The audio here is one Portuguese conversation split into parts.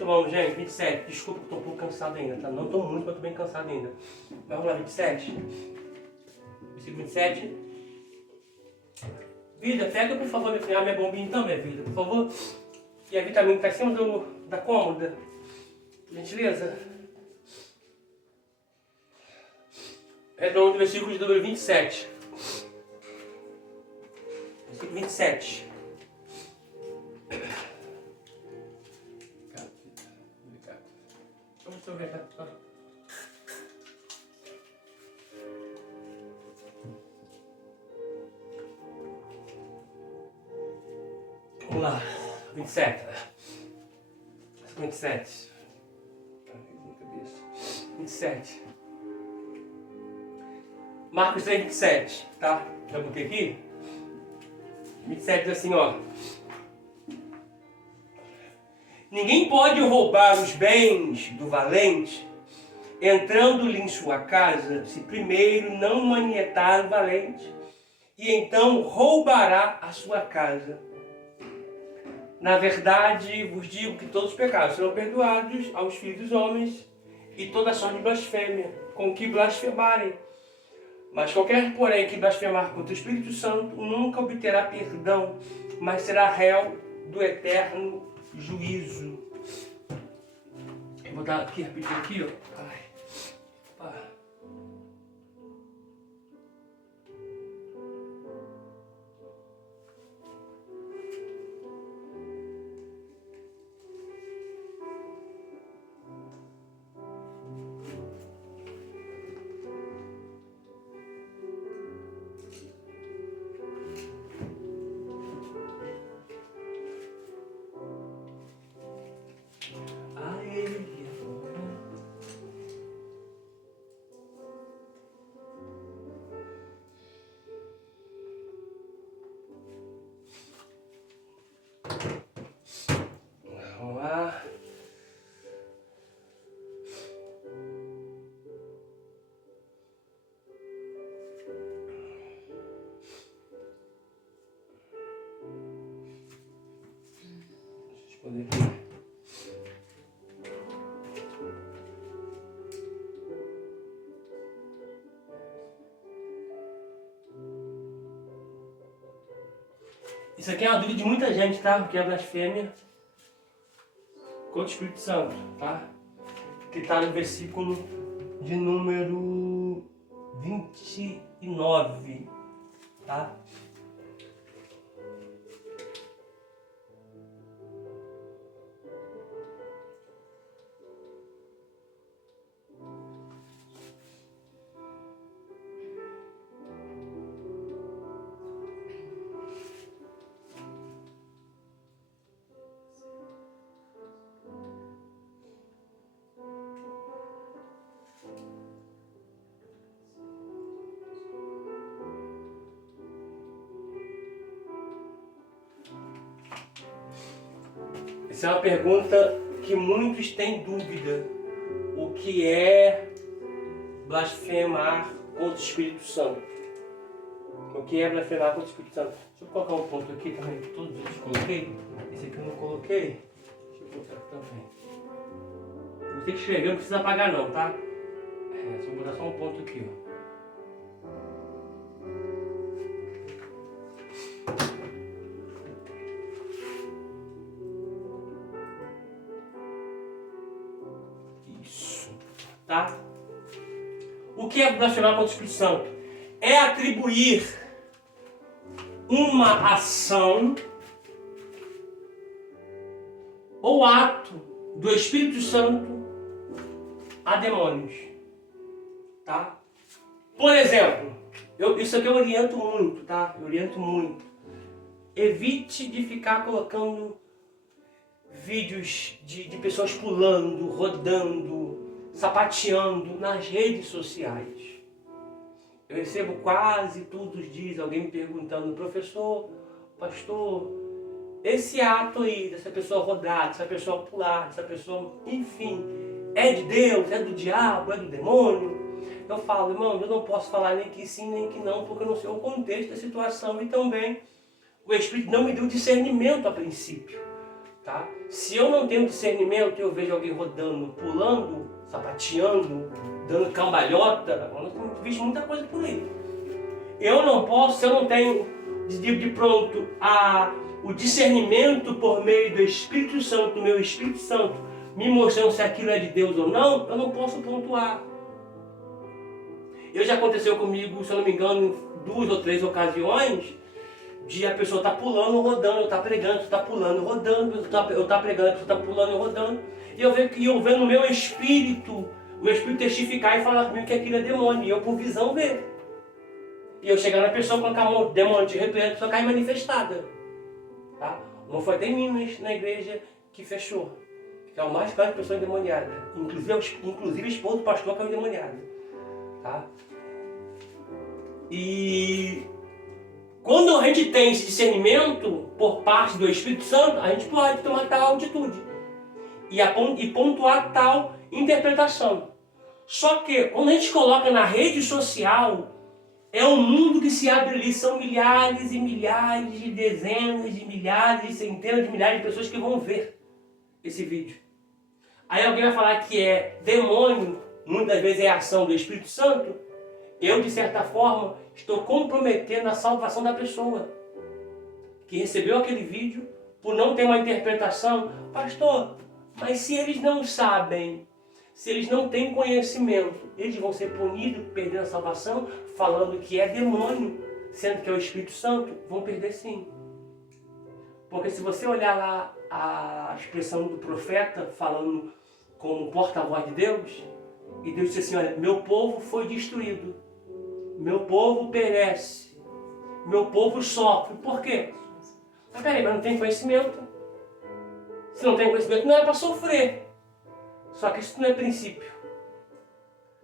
Muito bom, gente. 27. Desculpa que eu tô um pouco cansado ainda, tá? Não tô muito, mas tô bem cansado ainda. Mas vamos lá, 27. Versículo 27. Vida, pega por favor minha bombinha então, minha vida, por favor. E a vitamina que tá em cima da cômoda. Por gentileza. Redondo, versículo de número 27. Versículo 27. Obrigado. Muito obrigado. Vamos lá. 27. 27. 27. Marcos 3, 27, tá? Já botei aqui? 27 diz assim, ó. Ninguém pode roubar os bens do valente, entrando-lhe em sua casa, se primeiro não manietar o valente, e então roubará a sua casa. Na verdade, vos digo que todos os pecados serão perdoados aos filhos dos homens, e toda sorte de blasfêmia, com que blasfemarem. Mas qualquer, porém, que blasfemar contra o Espírito Santo nunca obterá perdão, mas será réu do eterno juízo. Vou dar aqui, rapidinho aqui, ó. Ai. Pá. Vamos lá. Deixa eu esconder aqui. Isso aqui é uma dúvida de muita gente, tá? Porque é blasfêmia contra o Espírito Santo, tá? Que está no versículo de número 29, tá? Essa é uma pergunta que muitos têm dúvida. O que é blasfemar contra o Espírito Santo? O que é blasfemar contra o Espírito Santo? Deixa eu colocar um ponto aqui também. Todos eles coloquei. Esse aqui eu não coloquei. Deixa eu colocar aqui também. Você que escreveu não precisa apagar não, tá? Só vou botar só um ponto aqui, ó. Tá? O que é blasfemar contra o Espírito Santo? É atribuir uma ação ou ato do Espírito Santo a demônios. Tá? Por exemplo, isso aqui eu oriento muito, tá? Eu oriento muito. Evite de ficar colocando vídeos de pessoas pulando, rodando, sapateando nas redes sociais. Eu recebo quase todos os dias alguém me perguntando: professor, pastor, esse ato aí, dessa pessoa rodar, dessa pessoa pular, dessa pessoa, enfim, é de Deus, é do diabo, é do demônio? Eu falo, irmão, eu não posso falar nem que sim, nem que não, porque eu não sei o contexto da situação, e também o Espírito não me deu discernimento a princípio. Tá? Se eu não tenho discernimento e eu vejo alguém rodando, pulando, sapateando, dando cambalhota, eu tenho visto muita coisa por aí. Eu não posso, se eu não tenho de pronto o discernimento por meio do Espírito Santo, do meu Espírito Santo, me mostrando se aquilo é de Deus ou não, eu não posso pontuar. Já aconteceu comigo, se eu não me engano, 2 ou 3 ocasiões, de a pessoa estar pulando, rodando, eu estar pregando, estar pulando, rodando, eu estar pregando, a pessoa estar pulando, rodando, e eu ver no meu espírito, o meu espírito testificar e falar comigo que aquilo é demônio, e eu por visão ver. E eu chegar na pessoa, colocar a mão, demônio de repente, a pessoa cai manifestada. Tá? Não foi até em Minas, na igreja, que fechou. Que é o mais claro de pessoa endemoniada. Inclusive a esposa do pastor que é endemoniada. Tá? E quando a gente tem esse discernimento por parte do Espírito Santo, a gente pode tomar tal atitude e pontuar tal interpretação. Só que quando a gente coloca na rede social, é um mundo que se abre ali, são milhares e milhares de dezenas de milhares, centenas de milhares de pessoas que vão ver esse vídeo. Aí alguém vai falar que é demônio, muitas vezes é ação do Espírito Santo. Eu, de certa forma, estou comprometendo a salvação da pessoa que recebeu aquele vídeo por não ter uma interpretação. Pastor, mas se eles não sabem, se eles não têm conhecimento, eles vão ser punidos, perdendo a salvação, falando que é demônio, sendo que é o Espírito Santo, vão perder sim. Porque se você olhar lá a expressão do profeta falando como porta-voz de Deus, e Deus disse assim, olha, meu povo foi destruído, meu povo perece, meu povo sofre. Por quê? Mas peraí, mas não tem conhecimento. Se não tem conhecimento, não é para sofrer. Só que isso não é princípio.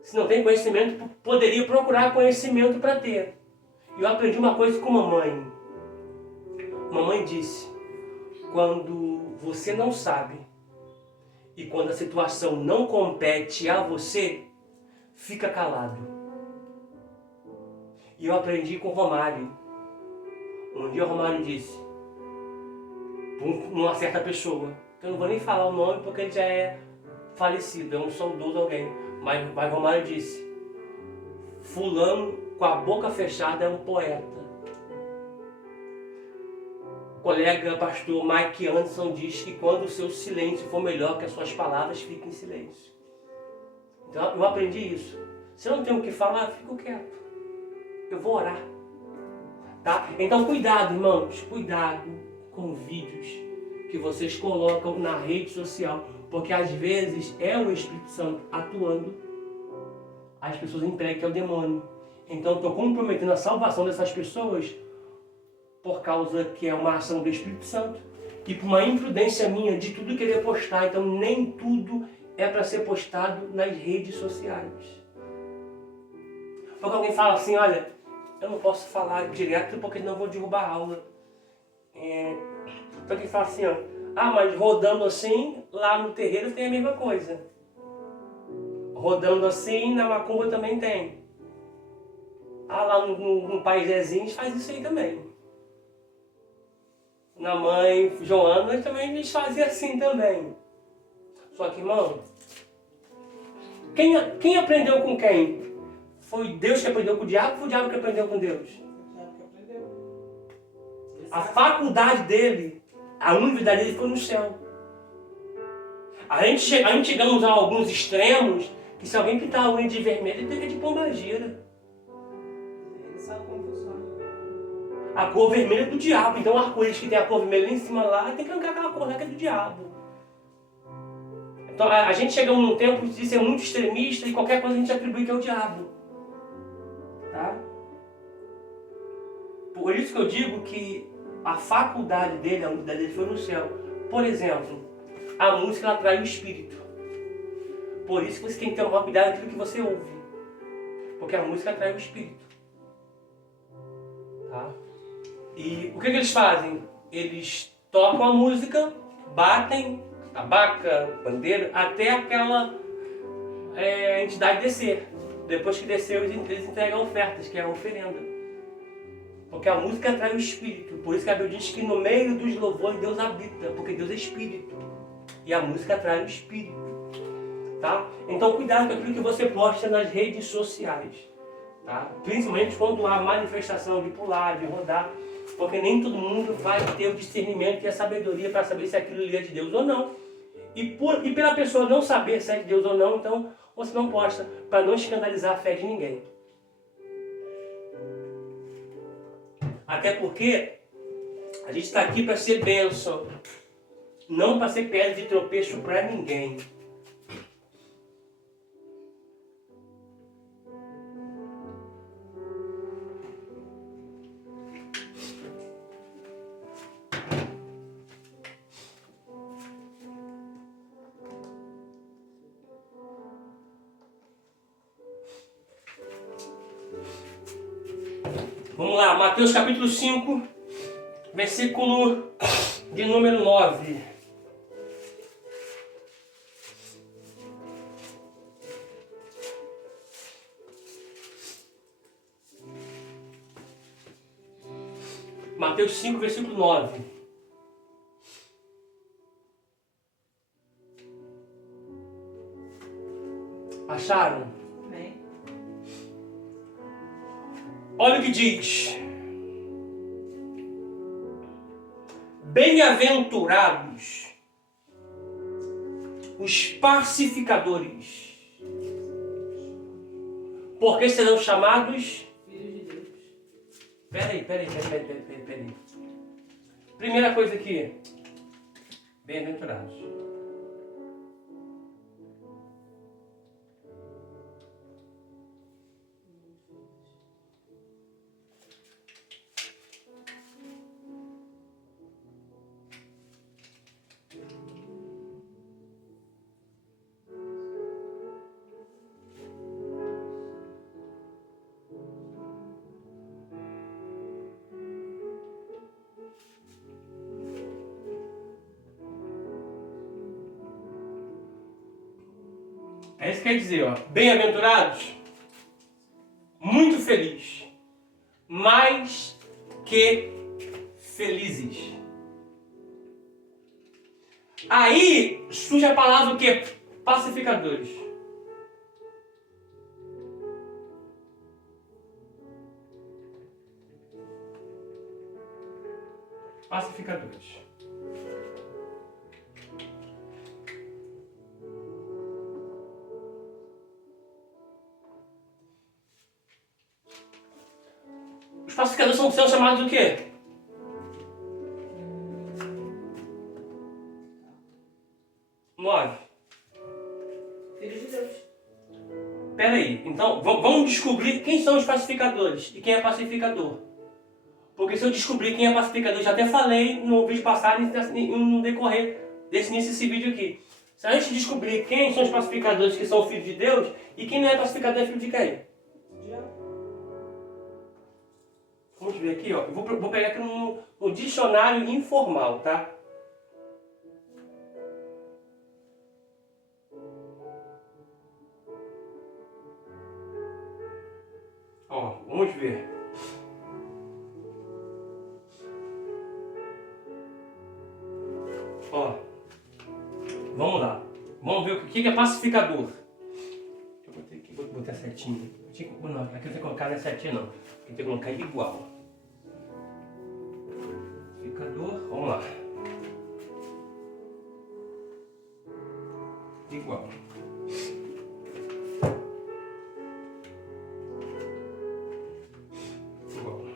Se não tem conhecimento, poderia procurar conhecimento para ter. E eu aprendi uma coisa com mamãe. Mamãe disse, quando você não sabe e quando a situação não compete a você, fica calado. E eu aprendi com Romário. Um dia o Romário disse, uma certa pessoa, que eu não vou nem falar o nome porque ele já é falecido, é um saudoso alguém, mas Romário disse, fulano com a boca fechada é um poeta. O colega pastor Mike Anderson diz que quando o seu silêncio for melhor que as suas palavras, fique em silêncio. Então eu aprendi isso. Se eu não tenho o que falar, fico quieto. Eu vou orar. Tá? Então cuidado, irmãos, cuidado com vídeos que vocês colocam na rede social, porque às vezes é o Espírito Santo atuando, as pessoas empregam que é o demônio. Então estou comprometendo a salvação dessas pessoas por causa que é uma ação do Espírito Santo e por uma imprudência minha de tudo querer postar. Então nem tudo é para ser postado nas redes sociais. Porque alguém fala assim, olha, eu não posso falar direto porque não vou derrubar a aula. Então alguém fala assim, ó, mas rodando assim, lá no terreiro tem a mesma coisa. Rodando assim, na macumba também tem. Lá no Pai Zezinho faz isso aí também. Na mãe Joana também eles faziam assim também. Só que, irmão, quem aprendeu com quem? Foi Deus que aprendeu com o diabo ou foi o diabo que aprendeu com Deus? O diabo que aprendeu. A faculdade dele, a universidade dele foi no céu. A gente chegamos a alguns extremos que se alguém pintar a unha de vermelho, ele tem de pombagira. Ele sabe como funciona. A cor vermelha é do diabo. Então o arco-íris que tem a cor vermelha lá em cima lá, tem que arrancar aquela cor lá que é do diabo. Então a gente chega num tempo de ser muito extremista e qualquer coisa a gente atribui que é o diabo. Tá? Por isso que eu digo que a faculdade dele, a unidade dele foi no céu. Por exemplo, a música ela atrai o espírito. Por isso que você tem que tomar cuidado com aquilo que você ouve. Porque a música atrai o espírito. Tá? E o que eles fazem? Eles tocam a música, batem, tabaca, bandeira, até aquela entidade descer. Depois que desceu, eles entregam ofertas, que é a oferenda. Porque a música atrai o espírito. Por isso que a Bíblia diz que no meio dos louvores Deus habita. Porque Deus é espírito. E a música atrai o espírito. Tá? Então cuidado com aquilo que você posta nas redes sociais. Tá? Principalmente quando há manifestação de pular, de rodar. Porque nem todo mundo vai ter o discernimento e a sabedoria para saber se aquilo é de Deus ou não. E pela pessoa não saber se é de Deus ou não, então você não posta para não escandalizar a fé de ninguém. Até porque a gente está aqui para ser bênção, não para ser pedra de tropeço para ninguém. Vamos lá, Mateus capítulo 5, versículo de número 9. Mateus 5, versículo 9. Acharam? Amém. Olha o que diz. Bem-aventurados os pacificadores, porque serão chamados... Filhos de Deus. Peraí. Primeira coisa aqui. Bem-aventurados. É isso que quer dizer, ó. Bem-aventurados, muito feliz, mais que felizes. Aí surge a palavra o quê? Pacificadores. Pacificadores. Os pacificadores são chamados do quê? Nove. Filhos de Deus. Peraí, então vamos descobrir quem são os pacificadores e quem é pacificador. Porque se eu descobrir quem é pacificador, já até falei no vídeo passado e no decorrer nesse vídeo aqui. Se a gente descobrir quem são os pacificadores que são filhos de Deus e quem não é pacificador é filho de quem? Diabo. Vamos ver aqui, ó. Eu vou pegar aqui no dicionário informal, tá? Ó, vamos ver. Ó, vamos lá. Vamos ver o que é pacificador. Eu botei aqui, vou botar certinho. Não, aqui eu tenho que colocar não é certinho não. Eu tenho que colocar igual. Pacificador, vamos lá. Igual. Igual.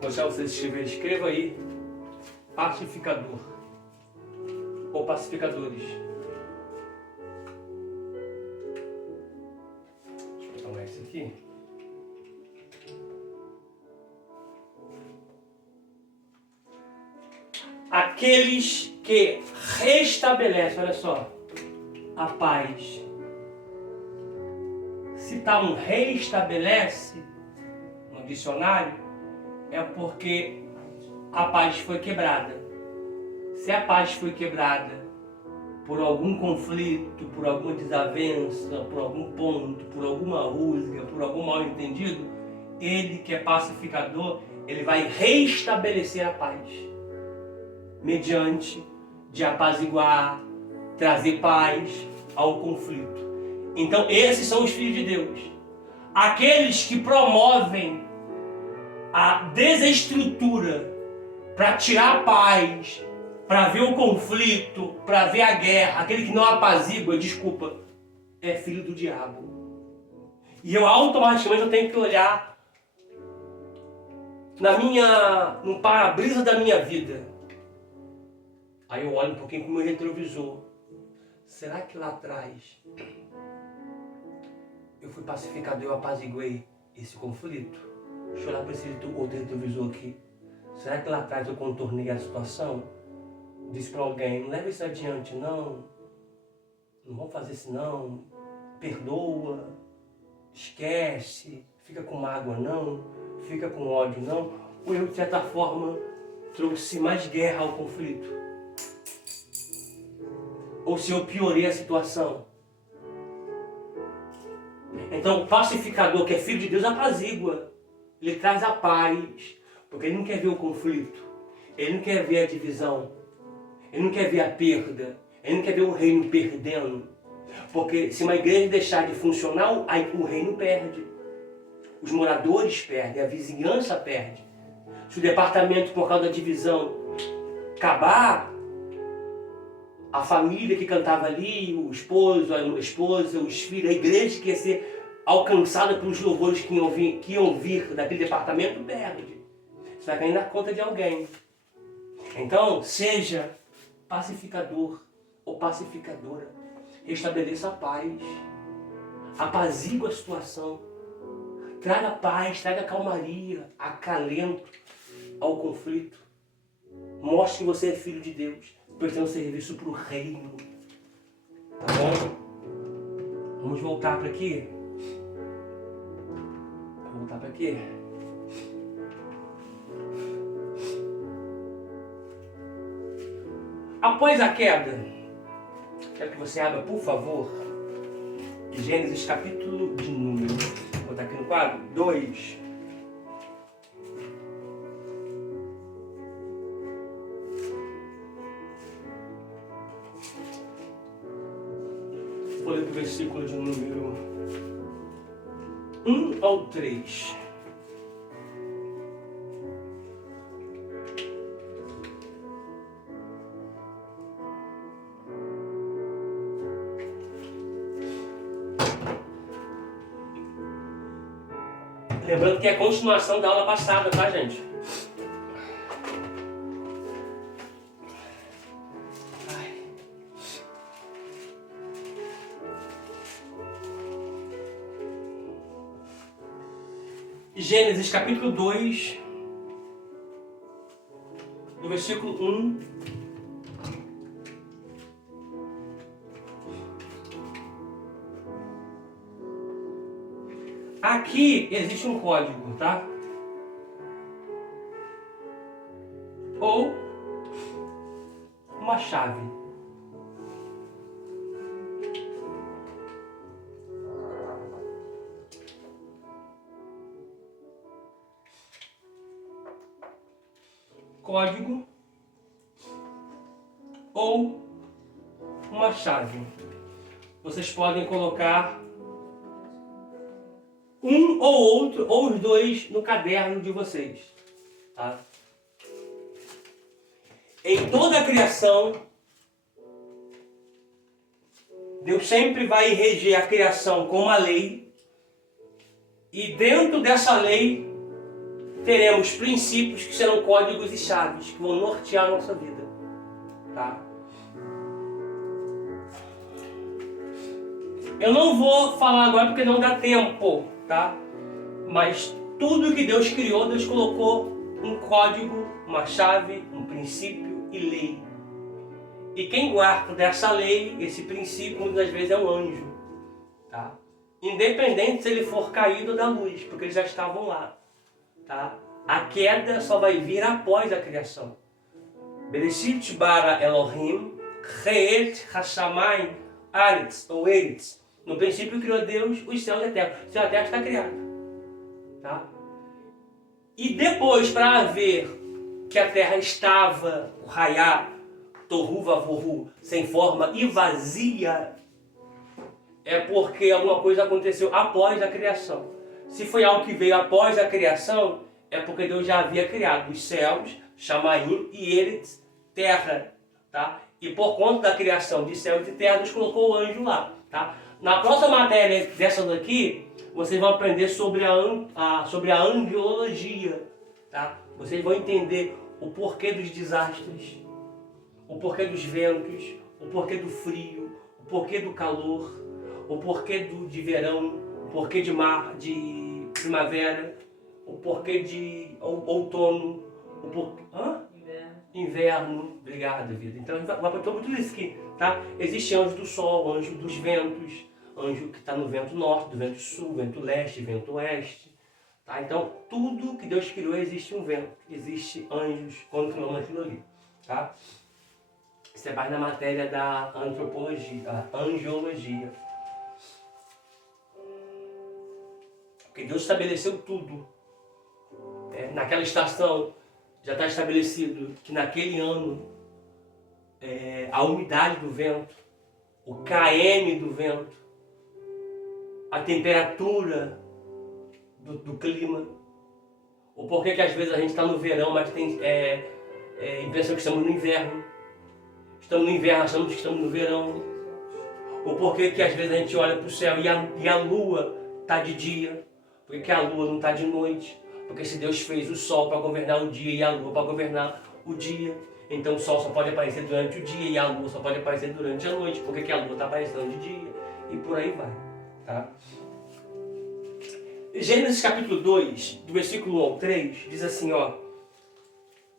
Vou deixar vocês escreverem. Escreva aí. Pacificador. Ou pacificadores. Deixa eu pegar esse aqui. Aqueles que restabelecem, olha só, a paz. Se está um restabelece no dicionário, é porque a paz foi quebrada. Se a paz foi quebrada por algum conflito, por alguma desavença, por algum ponto, por alguma rusga, por algum mal entendido, ele que é pacificador, ele vai restabelecer a paz. Mediante de apaziguar, trazer paz ao conflito. Então esses são os filhos de Deus. Aqueles que promovem a desestrutura para tirar a paz, para ver o conflito, para ver a guerra. Aquele que não apazigua, desculpa, é filho do diabo. E eu automaticamente eu tenho que olhar no para-brisa da minha vida. Aí eu olho um pouquinho pro meu retrovisor. Será que lá atrás eu fui pacificador e eu apaziguei esse conflito? Deixa eu olhar para esse outro retrovisor aqui. Será que lá atrás eu contornei a situação? Disse para alguém, não leva isso adiante não. Não vamos fazer isso não. Perdoa. Esquece. Fica com mágoa não. Fica com ódio não. Ou eu de certa forma trouxe mais guerra ao conflito. Ou se eu piorei a situação. Então o pacificador, que é filho de Deus, apazigua. Ele traz a paz. Porque ele não quer ver o conflito. Ele não quer ver a divisão. Ele não quer ver a perda. Ele não quer ver o reino perdendo. Porque se uma igreja deixar de funcionar, aí o reino perde. Os moradores perdem, a vizinhança perde. Se o departamento, por causa da divisão, acabar, a família que cantava ali, o esposo, a esposa, os filhos, a igreja que ia ser alcançada pelos louvores que iam vir daquele departamento, perde. Você vai cair na conta de alguém. Então, seja pacificador ou pacificadora. Restabeleça a paz. Apazigua a situação. Traga paz, traga calmaria, acalento ao conflito. Mostre que você é filho de Deus, prestando serviço para o reino. Tá bom? Vamos voltar para aqui. Vamos voltar para aqui. Após a queda, quero que você abra, por favor, Gênesis capítulo de número. Vou botar aqui no quadro 2. Vou ler do versículo de número 1 ao 3. Lembrando que é a continuação da aula passada, tá, gente? Gênesis capítulo 2, do versículo 1 aqui existe um código, tá? Ou uma chave. Código ou uma chave. Vocês podem colocar um ou outro, ou os dois, no caderno de vocês. Tá? Em toda a criação, Deus sempre vai reger a criação com uma lei. E dentro dessa lei teremos princípios que serão códigos e chaves que vão nortear a nossa vida. Tá? Eu não vou falar agora porque não dá tempo, tá? Mas tudo que Deus criou, Deus colocou um código, uma chave, um princípio e lei. E quem guarda dessa lei, esse princípio, muitas vezes é um anjo, tá? Independente se ele for caído da luz, porque eles já estavam lá, tá? A queda só vai vir após a criação. Bereshit bara Elohim, reet hashamayim aretz, ou eretz. No princípio criou Deus os céus e a terra. O céu e a terra está criado, tá? E depois, para ver que a terra estava, o raiá, tohu vavohu, sem forma e vazia, é porque alguma coisa aconteceu após a criação. Se foi algo que veio após a criação, é porque Deus já havia criado os céus, Shamaim e Eretz, terra, tá? E por conta da criação de céu e de terra, Deus colocou o anjo lá, tá? Na próxima matéria dessa daqui, vocês vão aprender sobre a angelologia, tá? Vocês vão entender o porquê dos desastres, o porquê dos ventos, o porquê do frio, o porquê do calor, o porquê de verão, o porquê de primavera, o porquê de outono, o porquê... Inverno. Obrigado, vida. Então a gente vai para tudo isso aqui, tá? Existe anjo do sol, anjo dos ventos, anjo que está no vento norte, do vento sul, vento leste, vento oeste, tá? Então tudo que Deus criou existe um vento, existe anjos, quando criou aquilo ali, tá? Isso é mais na matéria da antropologia, a angiologia. Porque Deus estabeleceu tudo. Naquela estação já está estabelecido que naquele ano a umidade do vento, o km do vento, a temperatura do clima, o porquê que às vezes a gente está no verão, mas tem a impressão que estamos no inverno. Estamos no inverno, achamos que estamos no verão. O porquê que às vezes a gente olha para o céu e a lua está de dia, porque que a lua não está de noite. Porque se Deus fez o sol para governar o dia e a lua para governar o dia, então o sol só pode aparecer durante o dia e a lua só pode aparecer durante a noite, porque que a lua está aparecendo de dia, e por aí vai, tá? Gênesis capítulo 2, do versículo 1 ao 3, diz assim, ó.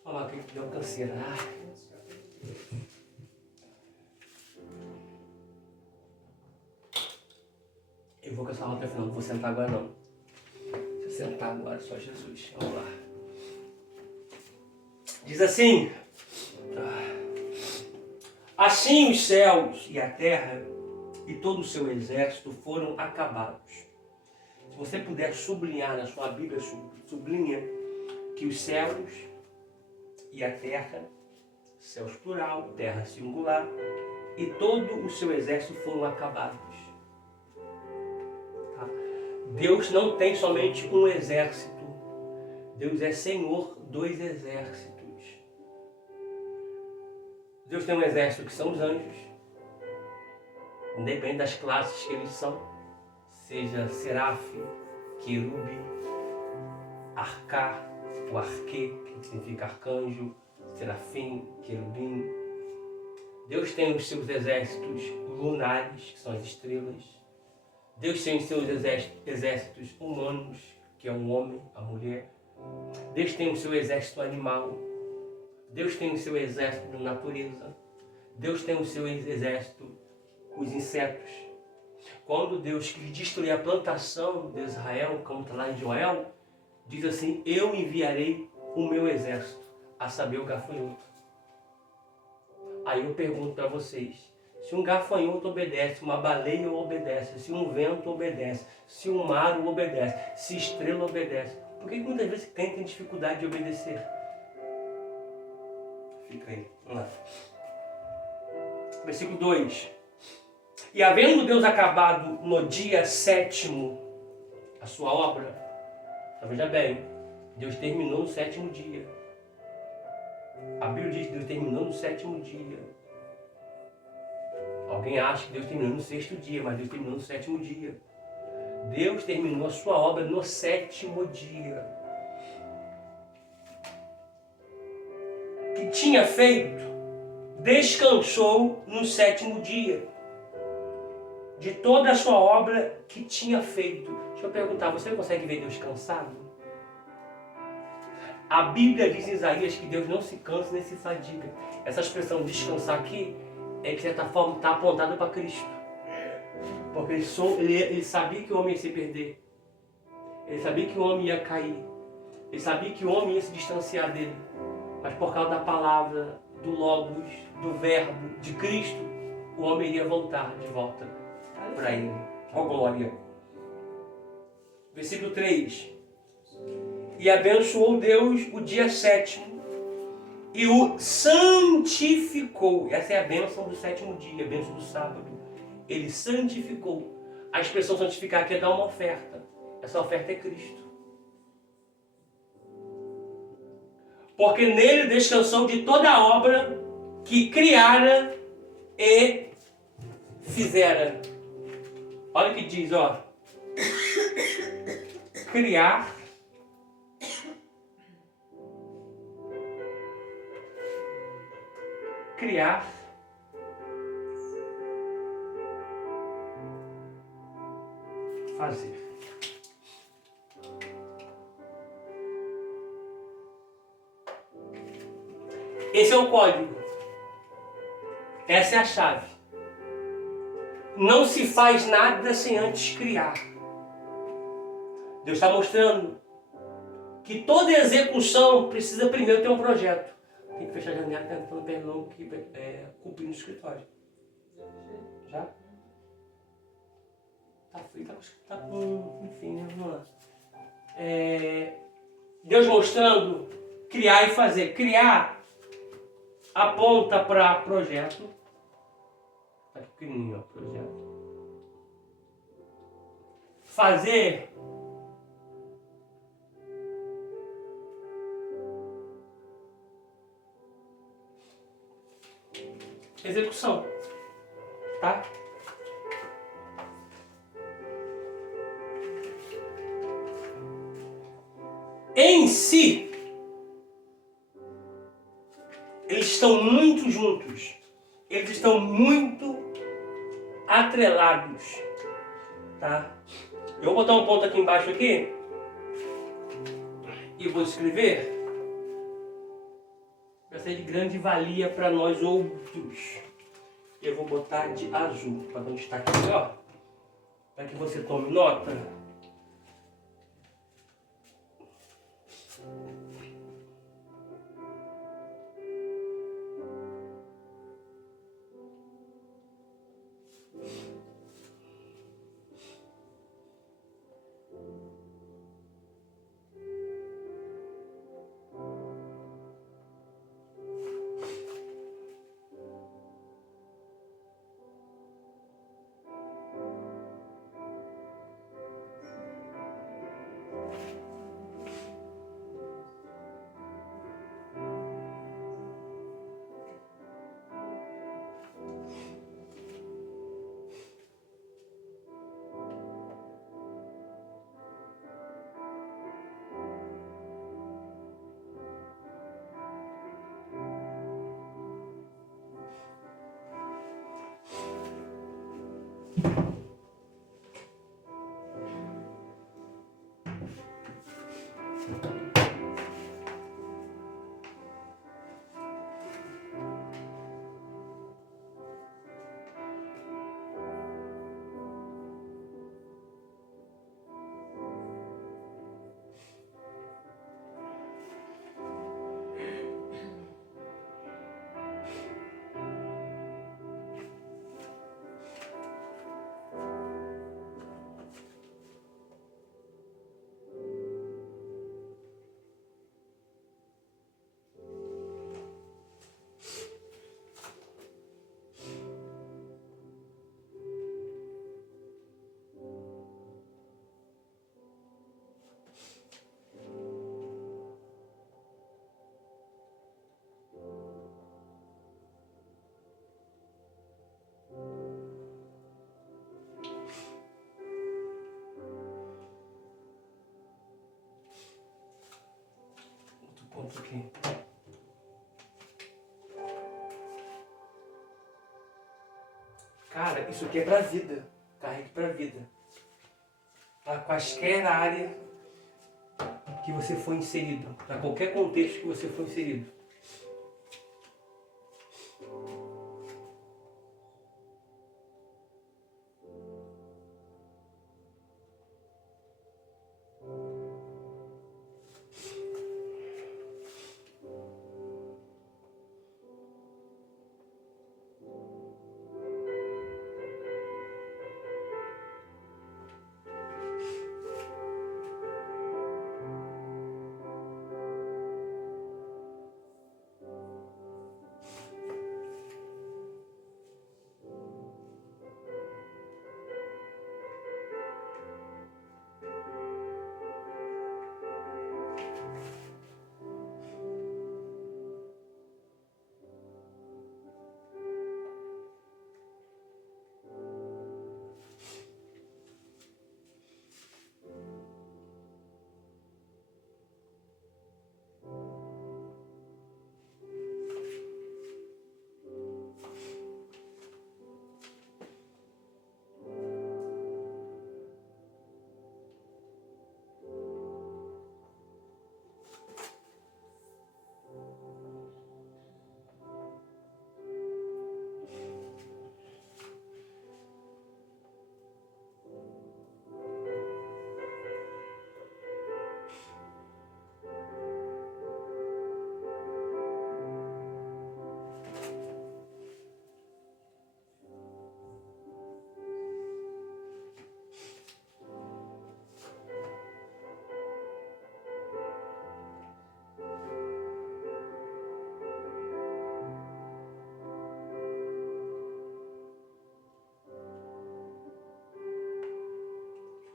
Olha lá, que deu canseira. Eu vou cansar até o final, não vou sentar agora não. Sentar agora, só Jesus. Vamos lá. Diz assim: assim os céus e a terra e todo o seu exército foram acabados. Se você puder sublinhar na sua Bíblia, sublinha que os céus e a terra, céus plural, terra singular, e todo o seu exército foram acabados. Deus não tem somente um exército. Deus é Senhor dos exércitos. Deus tem um exército que são os anjos. Independente das classes que eles são. Seja serafe, querube, arcar, o arquê, que significa arcanjo, serafim, querubim. Deus tem os seus exércitos lunares, que são as estrelas. Deus tem os seus exércitos humanos, que é o homem, a mulher. Deus tem o seu exército animal. Deus tem o seu exército da natureza. Deus tem o seu exército, os insetos. Quando Deus quis destruir a plantação de Israel, como está lá em Joel, diz assim: eu enviarei o meu exército, a saber, o gafanhoto. Aí eu pergunto para vocês, se um gafanhoto obedece, uma baleia obedece, se um vento obedece, se um mar obedece, se estrela obedece, por que muitas vezes quem tem dificuldade de obedecer? Fica aí, vamos lá. Versículo 2. E havendo Deus acabado no dia 7º a sua obra, veja bem, Deus terminou no 7º dia. A Bíblia diz que Deus terminou no 7º dia. Alguém acha que Deus terminou no 6º dia, mas Deus terminou no 7º dia. Deus terminou a sua obra no 7º dia. tinha feito, descansou no sétimo dia de toda a sua obra que tinha feito. Deixa eu perguntar, você consegue ver Deus cansado? A Bíblia diz em Isaías que Deus não se cansa nem se fadiga. Essa expressão descansar aqui é que de certa forma está apontada para Cristo. Porque ele sabia que o homem ia se perder. Ele sabia que o homem ia cair. Ele sabia que o homem ia se distanciar dele. Mas por causa da palavra, do Logos, do Verbo, de Cristo, o homem iria voltar de volta para ele. Ó glória. Versículo 3. E abençoou Deus o dia sétimo e o santificou. Essa é a bênção do sétimo dia, a bênção do sábado. Ele santificou. A expressão santificar aqui é dar uma oferta. Essa oferta é Cristo. Porque nele descansou de toda a obra que criara e fizera. Olha o que diz, ó. Criar, fazer. Esse é o código. Essa é a chave. Não se faz nada sem antes criar. Deus está mostrando que toda execução precisa primeiro ter um projeto. Tem que fechar a janela, tentando perdão que cumprir no escritório. Já? Tá frio, tá com... Enfim, né? Vamos lá. Deus mostrando criar e fazer. Criar aponta para projeto. Tá pequenininho, ó, projeto. Fazer execução, tá? Em si, eles estão muito juntos, eles estão muito atrelados, tá? Eu vou botar um ponto aqui embaixo aqui e vou escrever. Vai ser de grande valia para nós outros. Eu vou botar de azul para dar um destaque melhor, para que você tome nota. Outro ponto aqui. isso aqui é pra vida. Carregue pra vida. Para quaisquer área que você for inserido. Para qualquer contexto que você for inserido.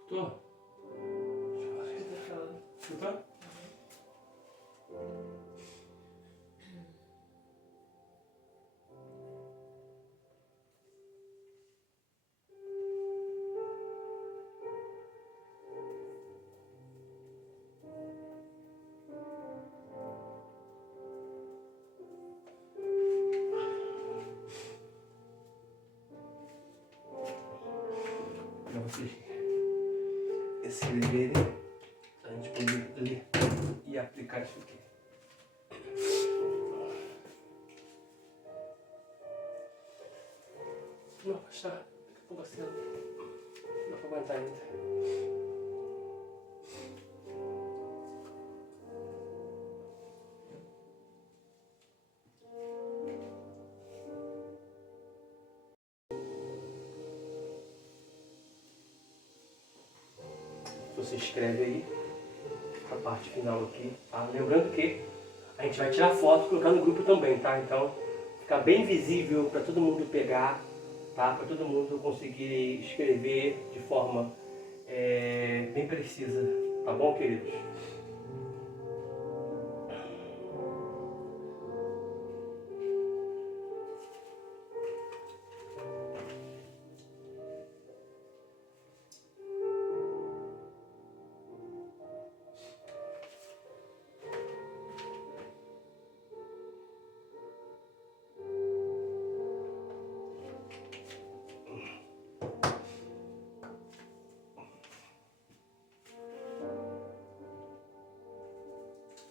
Escutou? Escutou? Para vocês escreverem, a gente poder ler e aplicar isso aqui. Não, está. Daqui a pouco assim, não dá para aguentar ainda. Você escreve aí a parte final aqui, tá? Lembrando que a gente vai tirar foto e colocar no grupo também, tá? Então, fica bem visível para todo mundo pegar, tá? Para todo mundo conseguir escrever de forma bem precisa, tá bom, queridos?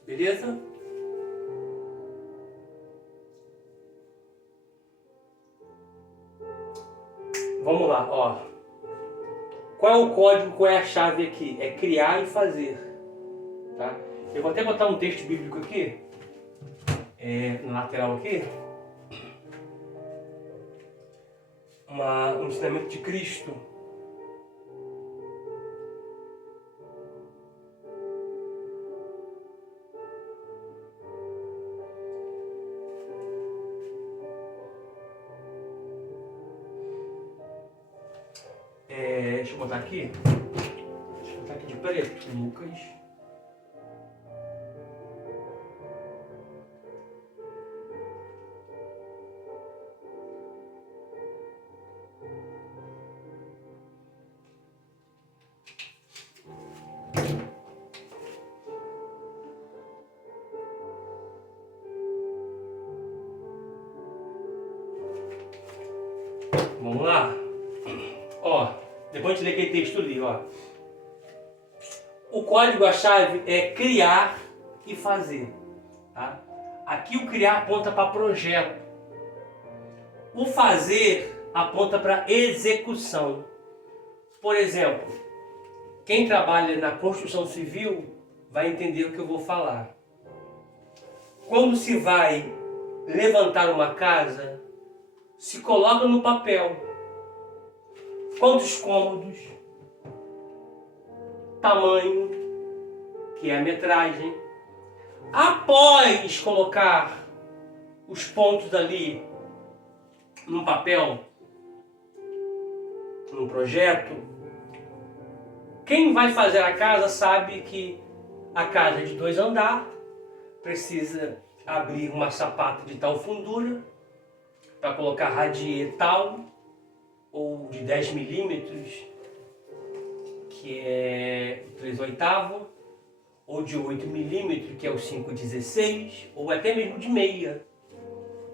Beleza? Vamos lá, ó. Qual é o código, qual é a chave aqui? É criar e fazer, tá? Eu vou até botar um texto bíblico aqui, na lateral aqui. Um ensinamento de Cristo. Deixa eu botar aqui. Deixa eu botar aqui de preto, Lucas. Vamos lá. Depois a gente lê aquele texto ali, ó. O código-chave é criar e fazer. Tá? Aqui o criar aponta para projeto. O fazer aponta para execução. Por exemplo, quem trabalha na construção civil vai entender o que eu vou falar. Quando se vai levantar uma casa, se coloca no papel quantos cômodos, tamanho, que é a metragem. Após colocar os pontos ali num papel, num projeto, quem vai fazer a casa sabe que a casa é de 2 andares, precisa abrir uma sapata de tal fundura para colocar radier tal, ou de 10 milímetros, que é o 3/8, ou de 8 milímetros, que é o 5/16, ou até mesmo de meia.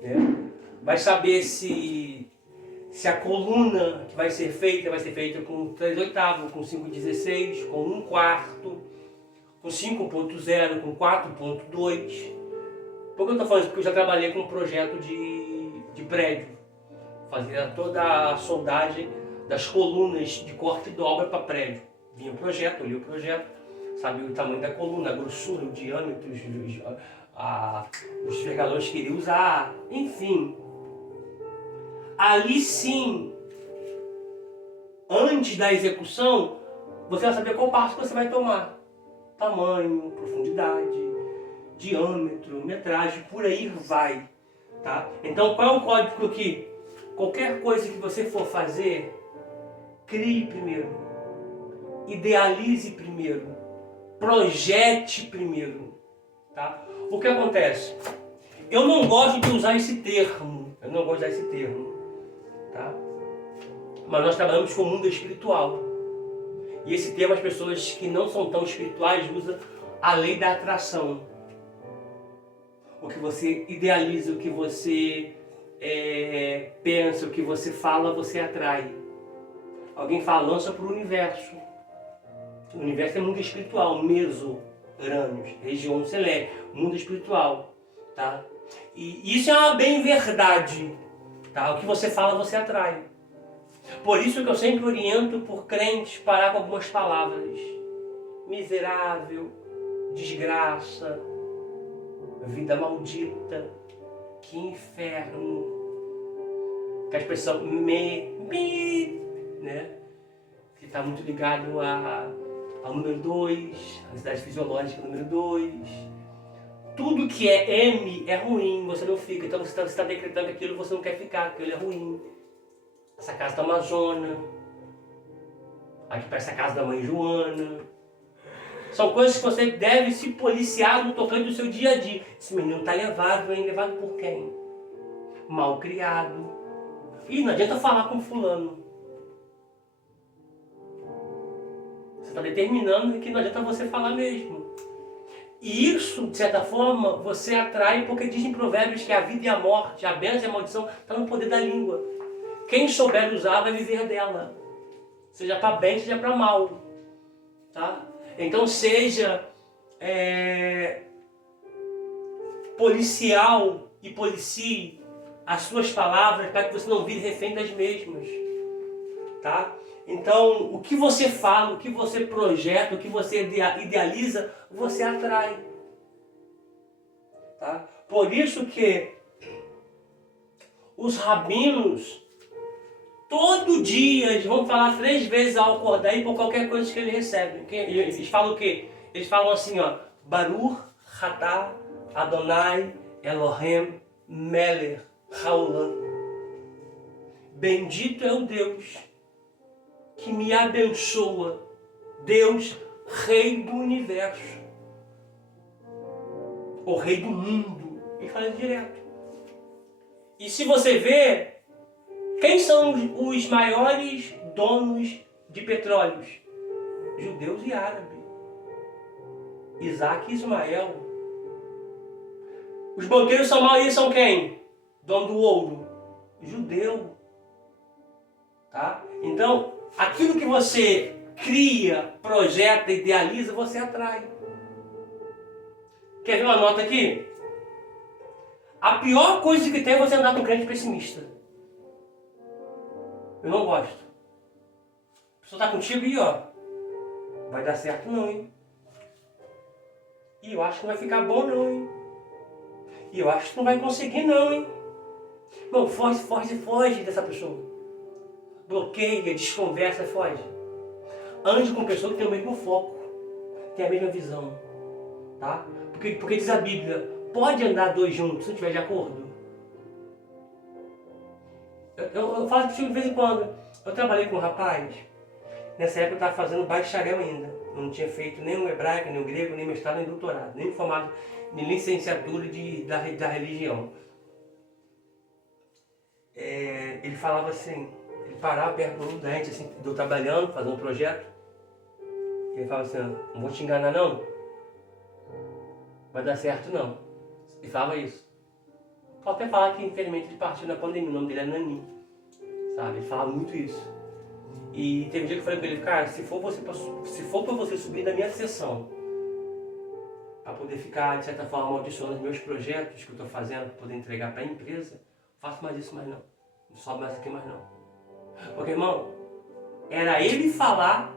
Né? Vai saber se a coluna que vai ser feita com 3/8, com 5/16, com 1/4, com 5.0, com 4.2. Por que eu estou falando isso? Porque eu já trabalhei com um projeto de prédio. Fazia toda a soldagem das colunas de corte e dobra para prédio. Vinha o projeto, olhei o projeto, sabia o tamanho da coluna, a grossura, o diâmetro, os vergalhões que iria usar, enfim. Ali sim, antes da execução, você vai saber qual passo você vai tomar. Tamanho, profundidade, diâmetro, metragem, por aí vai. Tá? Então qual é o código aqui? Qualquer coisa que você for fazer, crie primeiro, idealize primeiro, projete primeiro. Tá? O que acontece? Eu não gosto de usar esse termo, tá? Mas nós trabalhamos com o mundo espiritual. E esse termo as pessoas que não são tão espirituais usam a lei da atração. O que você idealiza, o que você pensa, o que você fala, você atrai. Alguém fala, lança para o universo. O universo é mundo espiritual, meso, Urânios, região celeste, mundo espiritual. Tá? E isso é uma bem verdade. Tá? O que você fala, você atrai. Por isso que eu sempre oriento por crentes parar com algumas palavras. Miserável, desgraça, vida maldita, que inferno. Que a expressão né? Que está muito ligado ao número 2, a necessidade fisiológica número 2. Tudo que é M é ruim, você não fica. Então você está decretando que aquilo você não quer ficar, aquilo é ruim. Essa casa está uma zona. Aqui parece a casa da mãe Joana. São coisas que você deve se policiar no tocante do seu dia a dia. Esse menino está levado, hein? Levado por quem? Mal criado. E não adianta falar com fulano. Você está determinando que não adianta você falar mesmo. E isso, de certa forma, você atrai, porque dizem provérbios que a vida e a morte, a bênção e a maldição, estão no poder da língua. Quem souber usar vai viver dela. Seja para bem, seja para mal. Tá? Então seja policial e policie as suas palavras para que você não vire refém das mesmas. Tá? Então, o que você fala, o que você projeta, o que você idealiza, você atrai. Tá? Por isso que os rabinos, todo dia, eles vão falar 3 vezes ao acordar e por qualquer coisa que eles recebem. Eles falam o quê? Eles falam assim, ó, Baruch Atah Adonai Elohim Melech Haolam. Bendito é o Deus que me abençoa, Deus, Rei do Universo, o Rei do Mundo. E fala direto. E se você vê, quem são os maiores donos de petróleos? Judeus e árabes. Isaac e Ismael. Os banqueiros são maioria são quem? Dono do ouro? Judeu. Tá? Então, Aquilo que você cria, projeta, idealiza, você atrai. Quer ver uma nota aqui? A pior coisa que tem é você andar com um crente pessimista. Eu não gosto. A pessoa está contigo e ó, vai dar certo não, hein? E eu acho que não vai ficar bom não, hein? E eu acho que não vai conseguir não, hein? Não, foge dessa pessoa. Bloqueia, desconversa, foge. Ande com pessoa que tem o mesmo foco, tem a mesma visão, tá? Porque diz a Bíblia, pode andar dois juntos se não estiver de acordo? Eu falo isso de vez em quando. Eu trabalhei com um rapaz, nessa época eu estava fazendo bacharel ainda. Eu não tinha feito nem o hebraico, nem o grego, nem mestrado, nem doutorado, nem formado em licenciatura da religião. Ele falava assim, ele parava perto do gente, assim, eu trabalhando, fazendo um projeto. Ele falava assim, não vou te enganar não, vai dar certo não. Ele falava isso. Pode até falar que infelizmente ele partiu na pandemia, o nome dele é Nani. Sabe, ele falava muito isso. E teve um dia que eu falei com ele, cara, se for pra você subir da minha sessão, para poder ficar, de certa forma, amaldiçoando os meus projetos que eu estou fazendo, para poder entregar para a empresa, não faço mais isso mais não. Não sobe mais aqui mais não. Porque, irmão, era ele falar,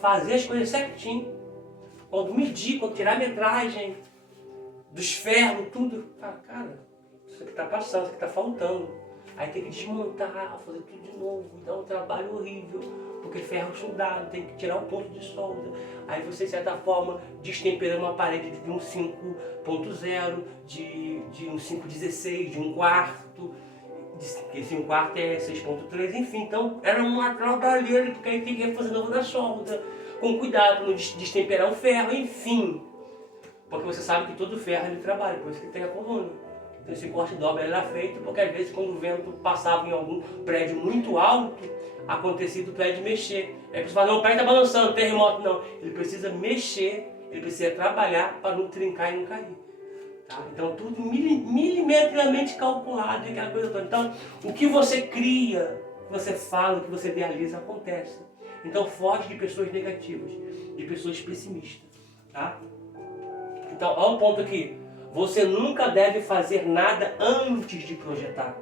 fazer as coisas certinho, quando medir, quando tirar a metragem, dos ferros, tudo. Cara, isso aqui está passando, isso aqui está faltando. Aí tem que desmontar, fazer tudo de novo, dá um trabalho horrível, porque ferro soldado, tem que tirar o ponto de solda. Aí você, de certa forma, destempera uma parede de um 5.0, de um 5.16, de um quarto, esse um quarto é 6.3, enfim. Então era uma trabalheira, porque aí tem que fazer novo na solda, com cuidado, não destemperar o ferro, enfim. Porque você sabe que todo ferro ele trabalha, por isso que tem a coluna. Então esse corte de dobra era feito porque às vezes quando o vento passava em algum prédio muito alto, acontecia do prédio mexer. Aí você fala, não, o prédio está balançando, terremoto, não. Ele precisa mexer, ele precisa trabalhar para não trincar e não cair. Tá? Então tudo milimetricamente calculado e aquela coisa toda. Então o que você cria, o que você fala, o que você idealiza acontece. Então foge de pessoas negativas, de pessoas pessimistas. Tá? Então olha o ponto aqui. Você nunca deve fazer nada antes de projetar.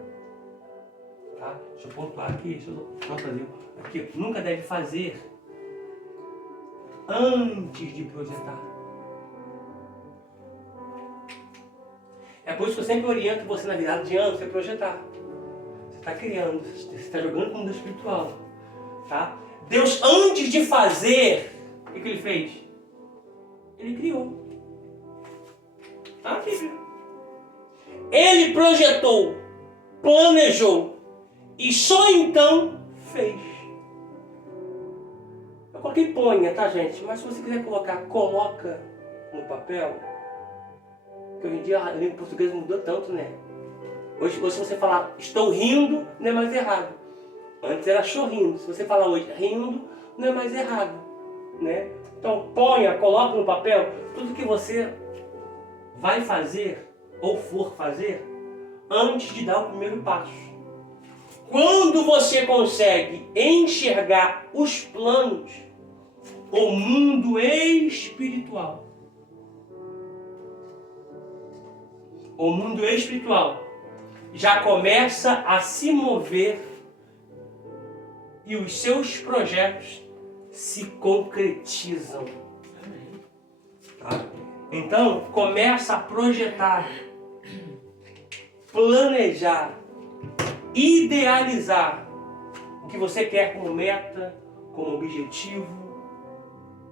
Tá? Deixa eu pontuar aqui, deixa eu fazer aqui. Nunca deve fazer antes de projetar. É por isso que eu sempre oriento você na virada de ano, você projetar. Você está criando, você está jogando com o mundo espiritual. Tá? Deus, antes de fazer, o que ele fez? Ele criou. Tá, Bíblia? Ele projetou, planejou e só então fez. Eu coloquei ponha, tá, gente? Mas se você quiser colocar, coloca no papel. Porque hoje em dia a língua portuguesa mudou tanto, né? Hoje se você falar estou rindo, não é mais errado. Antes era chorrindo. Se você falar hoje rindo, não é mais errado, né? Então ponha, coloca no papel tudo que você vai fazer ou for fazer antes de dar o primeiro passo. Quando você consegue enxergar os planos, o mundo espiritual, já começa a se mover e os seus projetos se concretizam. Tá? Então, começa a projetar, planejar, idealizar o que você quer como meta, como objetivo.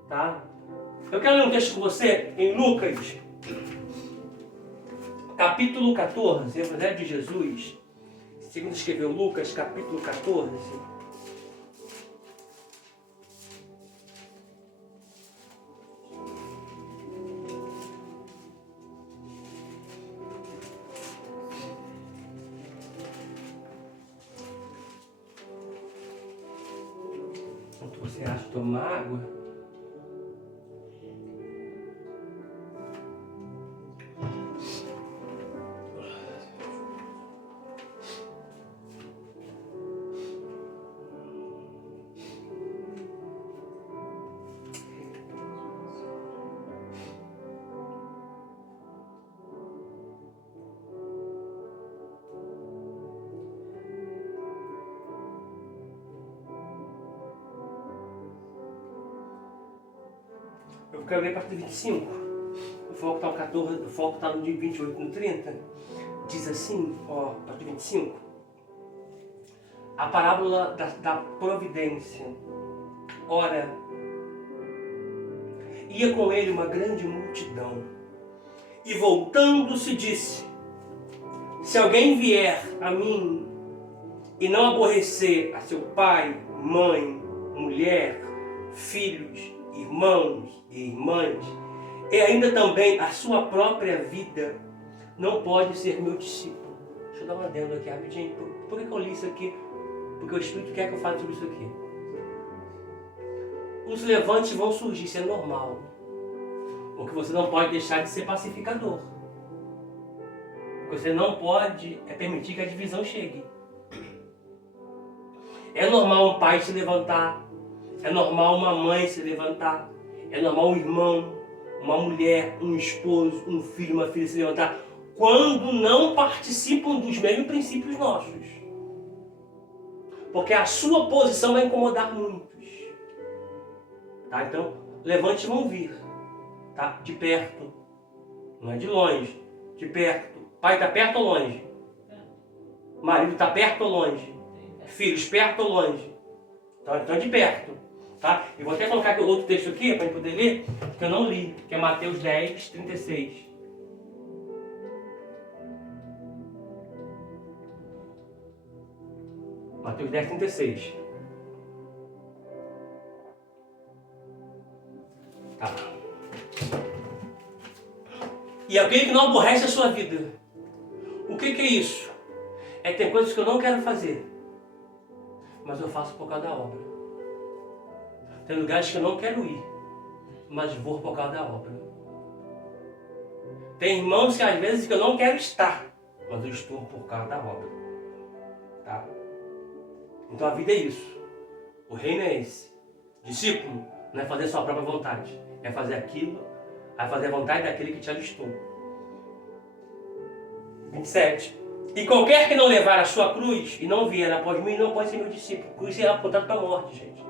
Tá? Eu quero ler um texto com você em Lucas, capítulo 14, Evangelho de Jesus, segundo escreveu Lucas, capítulo 14. Enquanto você acha tomar água, eu quero ler a partir do 25. O foco está no 14, o foco está no dia 28 no 30. Diz assim, ó, a partir do 25. A parábola da providência. Ora, ia com ele uma grande multidão. E voltando-se disse: se alguém vier a mim e não aborrecer a seu pai, mãe, mulher, filhos, irmãos e irmãs, e ainda também a sua própria vida, não pode ser meu discípulo. Deixa eu dar um adendo aqui rapidinho. Por que eu li isso aqui? Porque o Espírito quer que eu fale sobre isso aqui. Os levantes vão surgir, isso é normal. O que você não pode deixar de ser pacificador. O que você não pode é permitir que a divisão chegue. É normal um pai se levantar. É normal uma mãe se levantar. É normal um irmão, uma mulher, um esposo, um filho, uma filha se levantar. Quando não participam dos mesmos princípios nossos. Porque a sua posição vai incomodar muitos. Tá? Então, levantes vão vir. Tá? De perto. Não é de longe. De perto. Pai está perto ou longe? Marido está perto ou longe? Filhos perto ou longe? Então de perto. Tá? Eu vou até colocar aqui outro texto aqui para a gente poder ler, que eu não li, que é Mateus 10, 36. Mateus 10, 36. Tá. E aquele que não aborrece a sua vida. O que é isso? É que tem coisas que eu não quero fazer, mas eu faço por causa da obra. Tem lugares que eu não quero ir, mas vou por causa da obra. Tem irmãos que às vezes que eu não quero estar, mas eu estou por causa da obra. Tá? Então a vida é isso. O reino é esse. Discípulo não é fazer sua própria vontade, é fazer aquilo, é fazer a vontade daquele que te alistou. 27. E qualquer que não levar a sua cruz e não vier após mim, não pode ser meu discípulo. Cruz será apontado para a morte, gente.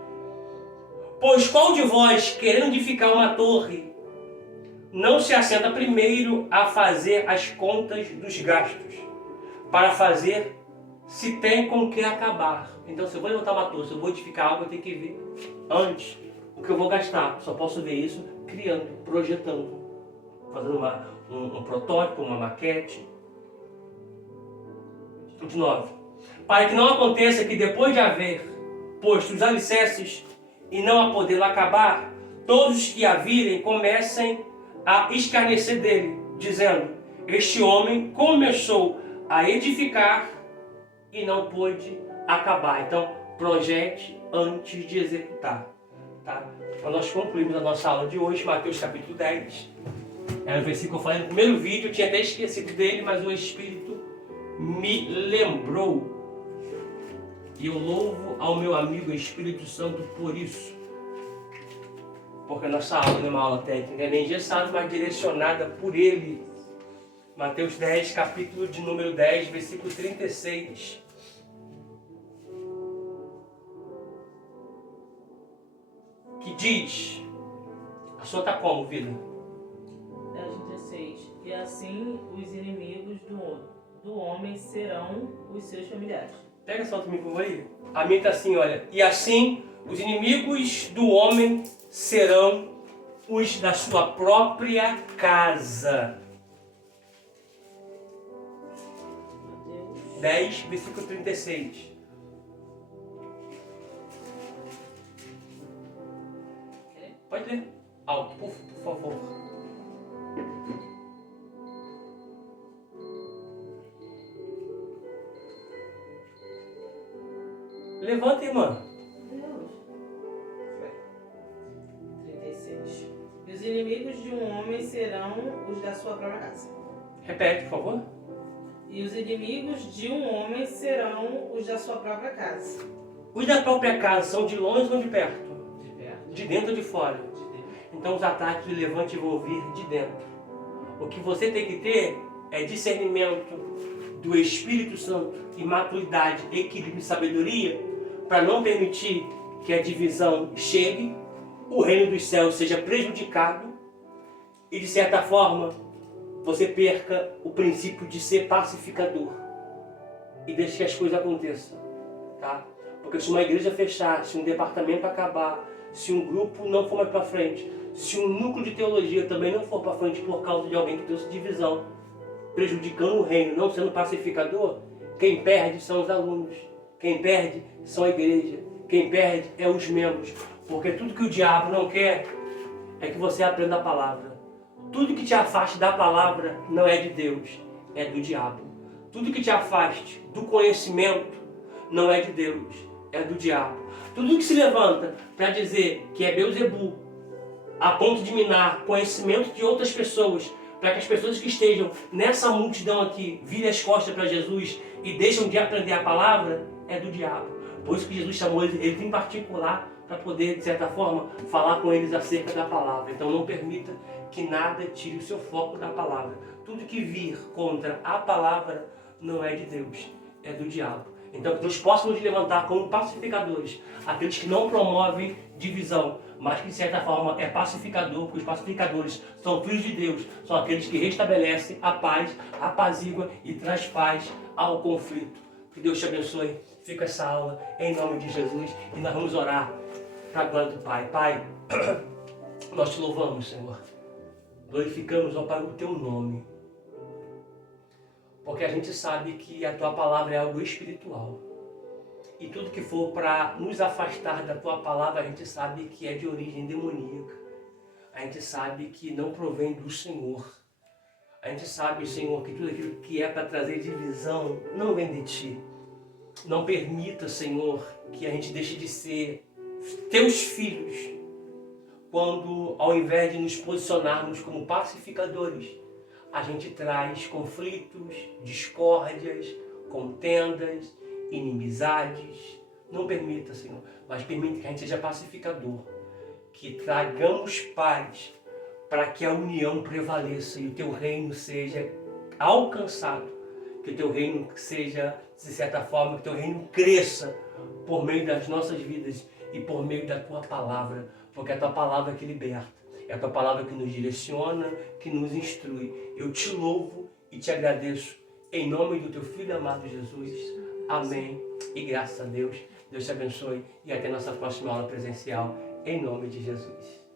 Pois qual de vós, querendo edificar uma torre, não se assenta primeiro a fazer as contas dos gastos, para fazer se tem com que acabar? Então, se eu vou levantar uma torre, se eu vou edificar algo, eu tenho que ver antes o que eu vou gastar. Só posso ver isso criando, projetando, fazendo um protótipo, uma maquete. 29. Para que não aconteça que depois de haver posto os alicerces e não a podê-lo acabar, todos os que a virem comecem a escarnecer dele, dizendo: este homem começou a edificar e não pôde acabar. Então, projete antes de executar. Tá? Então, nós concluímos a nossa aula de hoje, Mateus capítulo 10. Era o versículo que eu falei no primeiro vídeo, eu tinha até esquecido dele, mas o Espírito me lembrou. E eu louvo ao meu amigo Espírito Santo por isso. Porque a nossa aula não é uma aula técnica, nem engessada, mas direcionada por ele. Mateus 10, capítulo de número 10, versículo 36. Que diz: a sua está como, vida? 10:36. E assim os inimigos do homem serão os seus familiares. Pega só comigo, por favor, aí. A minha está assim, olha. E assim os inimigos do homem serão os da sua própria casa. Mateus 10, versículo 36. Pode ler. Alto, por favor. Levanta, irmã. Deus. 36. E os inimigos de um homem serão os da sua própria casa. Repete, por favor. E os inimigos de um homem serão os da sua própria casa. Os da própria casa são de longe ou de perto? De perto. De dentro ou de fora? De dentro. Então os ataques de levante vão vir de dentro. O que você tem que ter é discernimento do Espírito Santo e maturidade, equilíbrio e sabedoria para não permitir que a divisão chegue o reino dos céus seja prejudicado e, de certa forma, você perca o princípio de ser pacificador e deixe que as coisas aconteçam, tá? Porque se uma igreja fechar, se um departamento acabar, se um grupo não for mais para frente, se um núcleo de teologia também não for para frente por causa de alguém que trouxe divisão, prejudicando o reino, não sendo pacificador, quem perde são os alunos, quem perde são a igreja, quem perde é os membros, porque tudo que o diabo não quer é que você aprenda a palavra. Tudo que te afaste da palavra não é de Deus, é do diabo. Tudo que te afaste do conhecimento não é de Deus, é do diabo. Tudo que se levanta para dizer que é Beelzebul, a ponto de minar conhecimento de outras pessoas, para que as pessoas que estejam nessa multidão aqui virem as costas para Jesus e deixam de aprender a palavra, é do diabo. Por isso que Jesus chamou eles em particular para poder, de certa forma, falar com eles acerca da palavra. Então não permita que nada tire o seu foco da palavra. Tudo que vir contra a palavra não é de Deus, é do diabo. Então que Deus possa nos levantar como pacificadores, aqueles que não promovem divisão, mas que de certa forma é pacificador, porque os pacificadores são filhos de Deus, são aqueles que restabelecem a paz, apazigua e traz paz ao conflito. Que Deus te abençoe. Fica essa aula em nome de Jesus e nós vamos orar para a glória do Pai. Pai, nós te louvamos, Senhor. Glorificamos, ó Pai, o teu nome. Porque a gente sabe que a tua palavra é algo espiritual. E tudo que for para nos afastar da tua palavra, a gente sabe que é de origem demoníaca. A gente sabe que não provém do Senhor. A gente sabe, Senhor, que tudo aquilo que é para trazer divisão não vem de ti. Não permita, Senhor, que a gente deixe de ser teus filhos, quando ao invés de nos posicionarmos como pacificadores, a gente traz conflitos, discórdias, contendas, inimizades. Não permita, Senhor, mas permita que a gente seja pacificador, que tragamos paz para que a união prevaleça e o teu reino seja alcançado, que o teu reino seja, de certa forma, que o teu reino cresça por meio das nossas vidas e por meio da tua palavra, porque é a tua palavra que liberta, é a tua palavra que nos direciona, que nos instrui. Eu te louvo e te agradeço em nome do teu Filho amado Jesus. Amém. E graças a Deus. Deus te abençoe e até nossa próxima aula presencial em nome de Jesus.